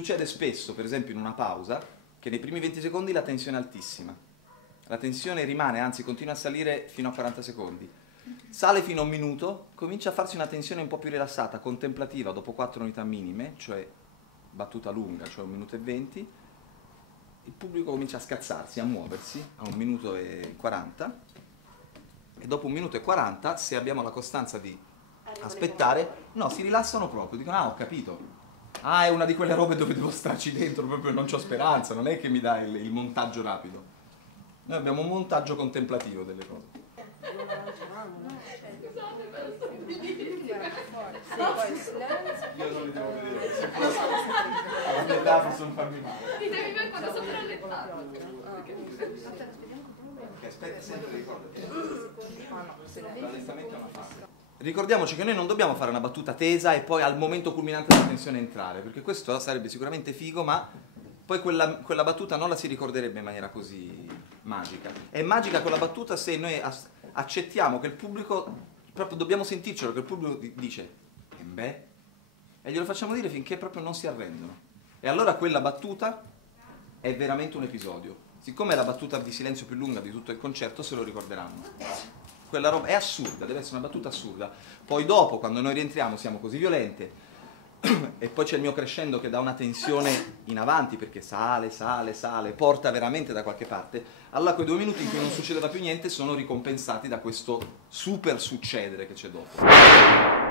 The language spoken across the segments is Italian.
Succede spesso, per esempio in una pausa, che nei primi 20 secondi la tensione è altissima. La tensione rimane, anzi continua a salire fino a 40 secondi. Sale fino a un minuto, comincia a farsi una tensione un po' più rilassata, contemplativa, dopo 4 unità minime, cioè battuta lunga, cioè 1 minuto e 20. Il pubblico comincia a scazzarsi, a muoversi a 1 minuto e 40. E dopo 1 minuto e 40, se abbiamo la costanza di aspettare, no, si rilassano proprio, dicono ah, ho capito. Ah, è una di quelle robe dove devo starci dentro, proprio non c'ho speranza, non è che mi dà il montaggio rapido. Noi abbiamo un montaggio contemplativo delle cose. Io non li devo vedere, se fosse alla mia età posso non farmi male. Ditemi voi quando sono rallentato. Aspetta, sempre ricordati. Onestamente è una fase. Ricordiamoci che noi non dobbiamo fare una battuta tesa e poi al momento culminante della tensione entrare, perché questo sarebbe sicuramente figo, ma poi quella battuta non la si ricorderebbe in maniera così magica. È magica quella battuta se noi accettiamo che il pubblico, proprio dobbiamo sentircelo, che il pubblico dice beh, e glielo facciamo dire finché proprio non si arrendono. E allora quella battuta è veramente un episodio. Siccome è la battuta di silenzio più lunga di tutto il concerto, se lo ricorderanno. Quella roba è assurda, deve essere una battuta assurda. Poi dopo, quando noi rientriamo, siamo così violente e poi c'è il mio crescendo che dà una tensione in avanti perché sale, sale, sale, porta veramente da qualche parte. Allora quei 2 minuti in cui non succedeva più niente sono ricompensati da questo super succedere che c'è dopo.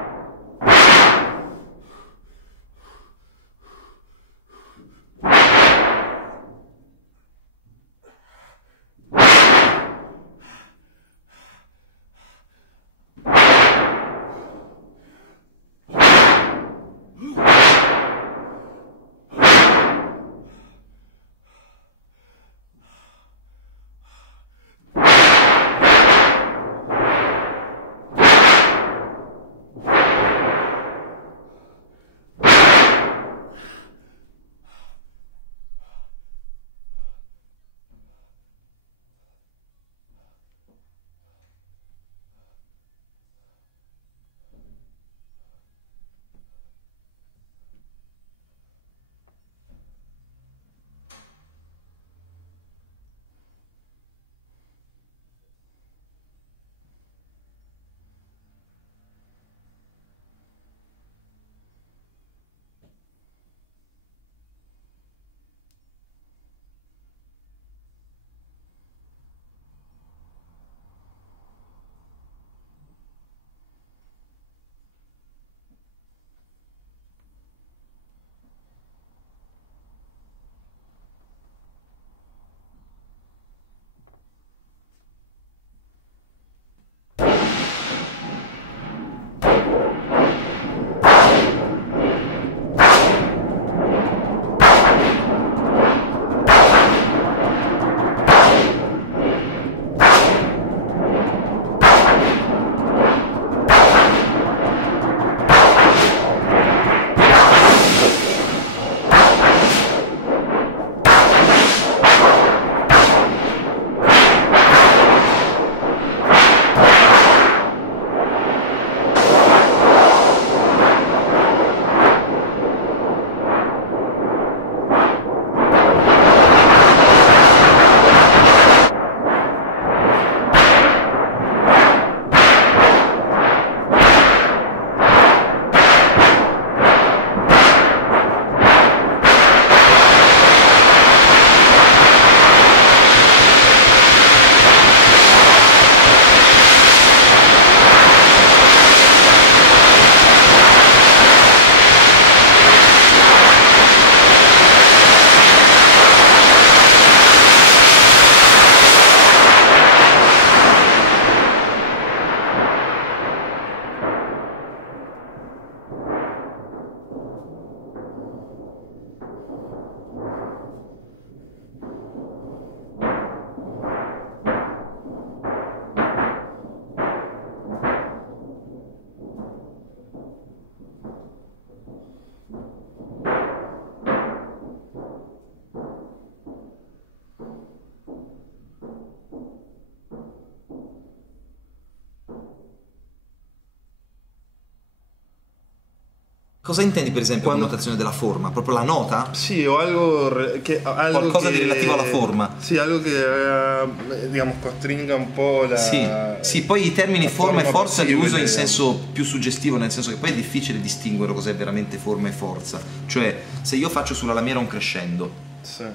Cosa intendi per esempio con notazione della forma? Proprio la nota? Sì, o algo Qualcosa di relativo alla forma. Sì, algo che diciamo costringa un po' la... Sì, poi i termini forma e forza li uso in possibile, senso più suggestivo, nel senso che poi è difficile distinguere cos'è veramente forma e forza. Cioè, se io faccio sulla lamiera un crescendo, Sì.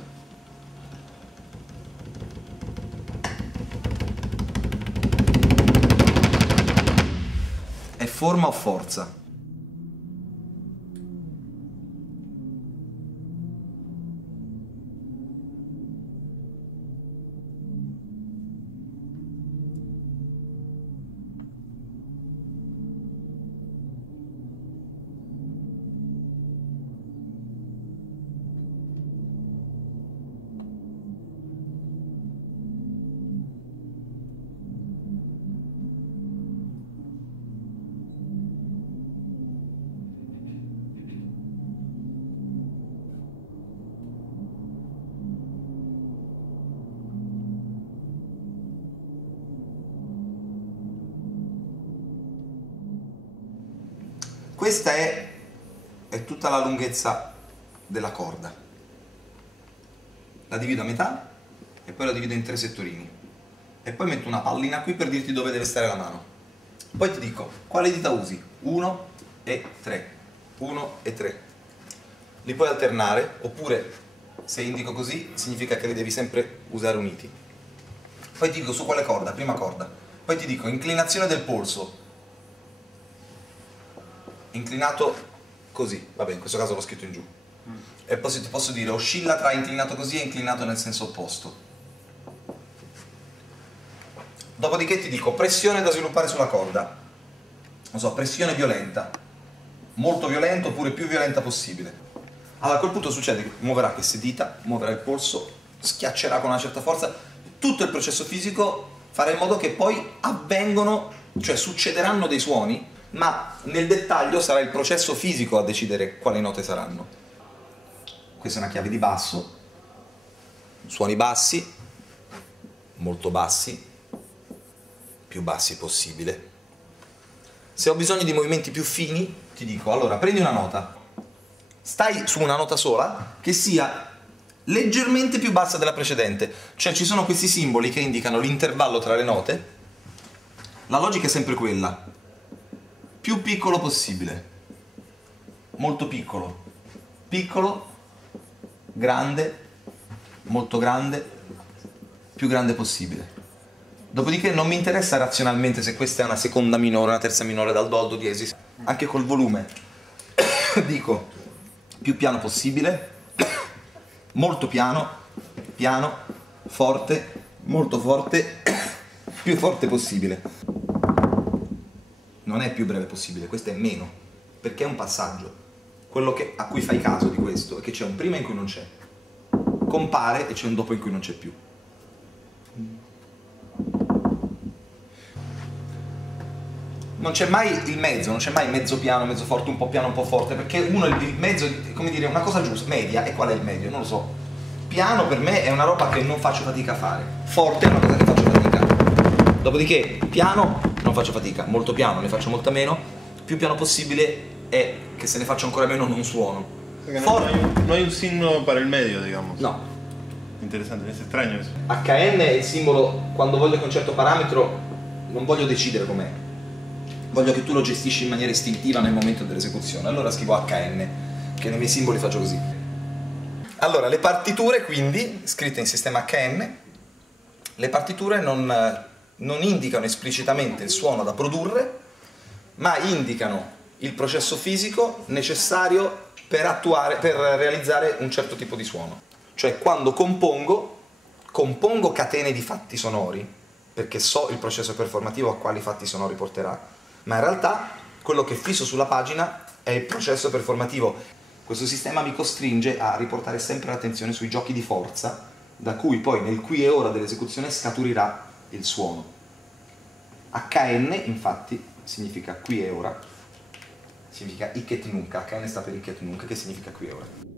è forma o forza? Questa è tutta la lunghezza della corda. La divido a metà e poi la divido in 3 settorini. E poi metto una pallina qui per dirti dove deve stare la mano. Poi ti dico, quale dita usi? 1 e 3. 1 e 3. Li puoi alternare, oppure se indico così significa che li devi sempre usare uniti. Poi ti dico su quale corda, prima corda. Poi ti dico inclinazione del polso. Inclinato così, vabbè, in questo caso l'ho scritto in giù. E poi ti posso dire oscilla tra inclinato così e inclinato nel senso opposto. Dopodiché ti dico pressione da sviluppare sulla corda. Non so, pressione violenta, molto violenta oppure più violenta possibile. Allora a quel punto succede che muoverà queste dita, muoverà il polso, schiaccerà con una certa forza. Tutto il processo fisico farà in modo che poi avvengano, cioè succederanno dei suoni, ma nel dettaglio sarà il processo fisico a decidere quali note saranno. Questa è una chiave di basso, suoni bassi, molto bassi, più bassi possibile. Se ho bisogno di movimenti più fini, ti dico, allora prendi una nota, stai su una nota sola che sia leggermente più bassa della precedente, cioè ci sono questi simboli che indicano l'intervallo tra le note. La logica è sempre quella: più piccolo possibile, molto piccolo, piccolo, grande, molto grande, più grande possibile. Dopodiché non mi interessa razionalmente se questa è una seconda minore, una terza minore dal do al do diesis, anche col volume. Dico più piano possibile, molto piano, piano, forte, molto forte, più forte possibile. Non è più breve possibile, questo è meno, perché è un passaggio. Quello a cui fai caso di questo è che c'è un prima in cui non c'è, compare e c'è un dopo in cui non c'è più. Non c'è mai il mezzo, non c'è mai mezzo piano, mezzo forte, un po' forte, perché uno il mezzo, come dire, una cosa giusta, media, e qual è il medio? Non lo so. Piano per me è una roba che non faccio fatica a fare, forte è una cosa che faccio fatica. Dopodiché piano non faccio fatica, molto piano ne faccio molta meno, più piano possibile è che se ne faccio ancora meno non suono. No hay un signo para el medio, digamos. No. Interesante, es extraño eso. HN è il simbolo, quando voglio che un certo parametro, non voglio decidere com'è, voglio che tu lo gestisci in maniera istintiva nel momento dell'esecuzione, allora scrivo HN, che nei miei simboli faccio così. Allora, le partiture quindi, scritte in sistema HN, le partiture non indicano esplicitamente il suono da produrre, ma indicano il processo fisico necessario per realizzare un certo tipo di suono. Cioè quando compongo catene di fatti sonori, perché so il processo performativo a quali fatti sonori porterà, ma in realtà quello che fisso sulla pagina è il processo performativo. Questo sistema mi costringe a riportare sempre l'attenzione sui giochi di forza, da cui poi nel qui e ora dell'esecuzione scaturirà il suono. HN infatti significa qui e ora, significa hic et nunc, HN sta per hic et nunc, che significa qui e ora.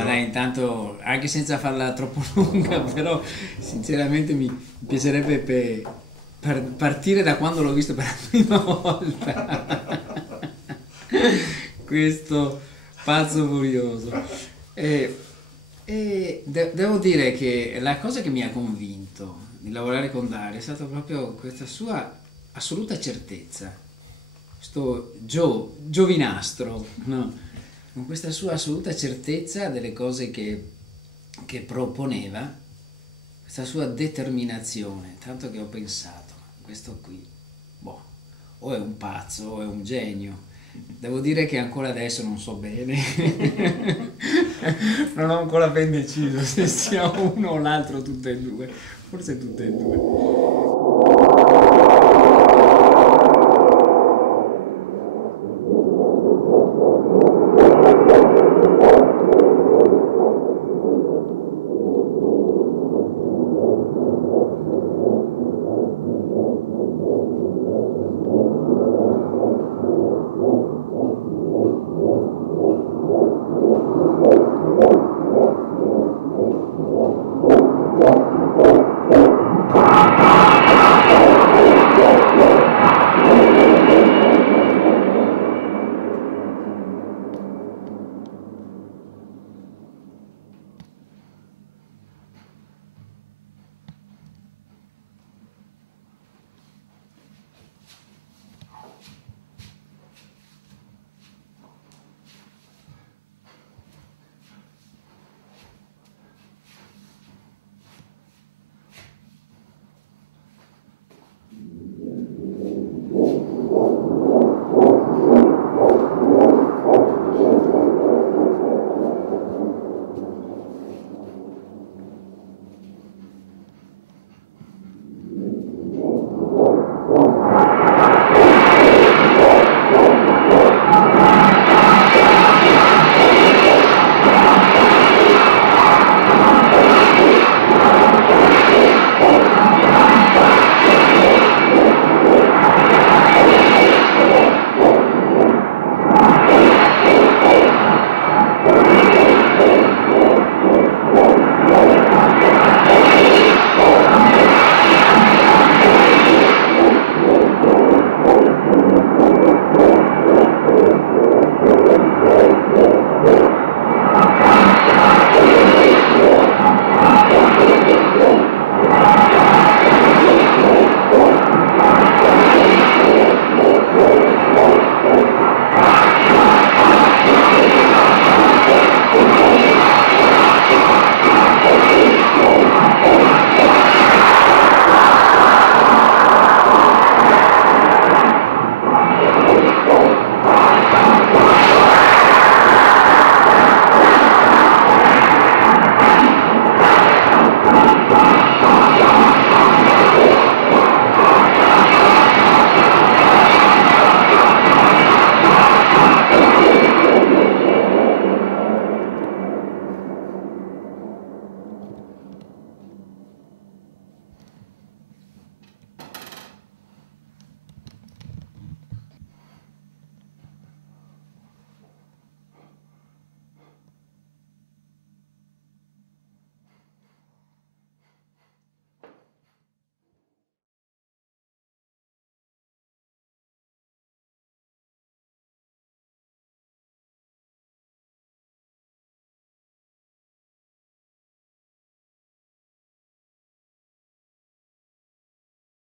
ma dai, intanto, anche senza farla troppo lunga, però sinceramente mi piacerebbe partire da quando l'ho visto per la prima volta. Questo pazzo furioso. Devo dire che la cosa che mi ha convinto di lavorare con Dario è stata proprio questa sua assoluta certezza, questo giovinastro, no? Con questa sua assoluta certezza delle cose che proponeva, questa sua determinazione, tanto che ho pensato, questo qui, boh, o è un pazzo o è un genio. Devo dire che ancora adesso non so bene, non ho ancora ben deciso se sia uno o l'altro, tutte e due, forse tutte e due.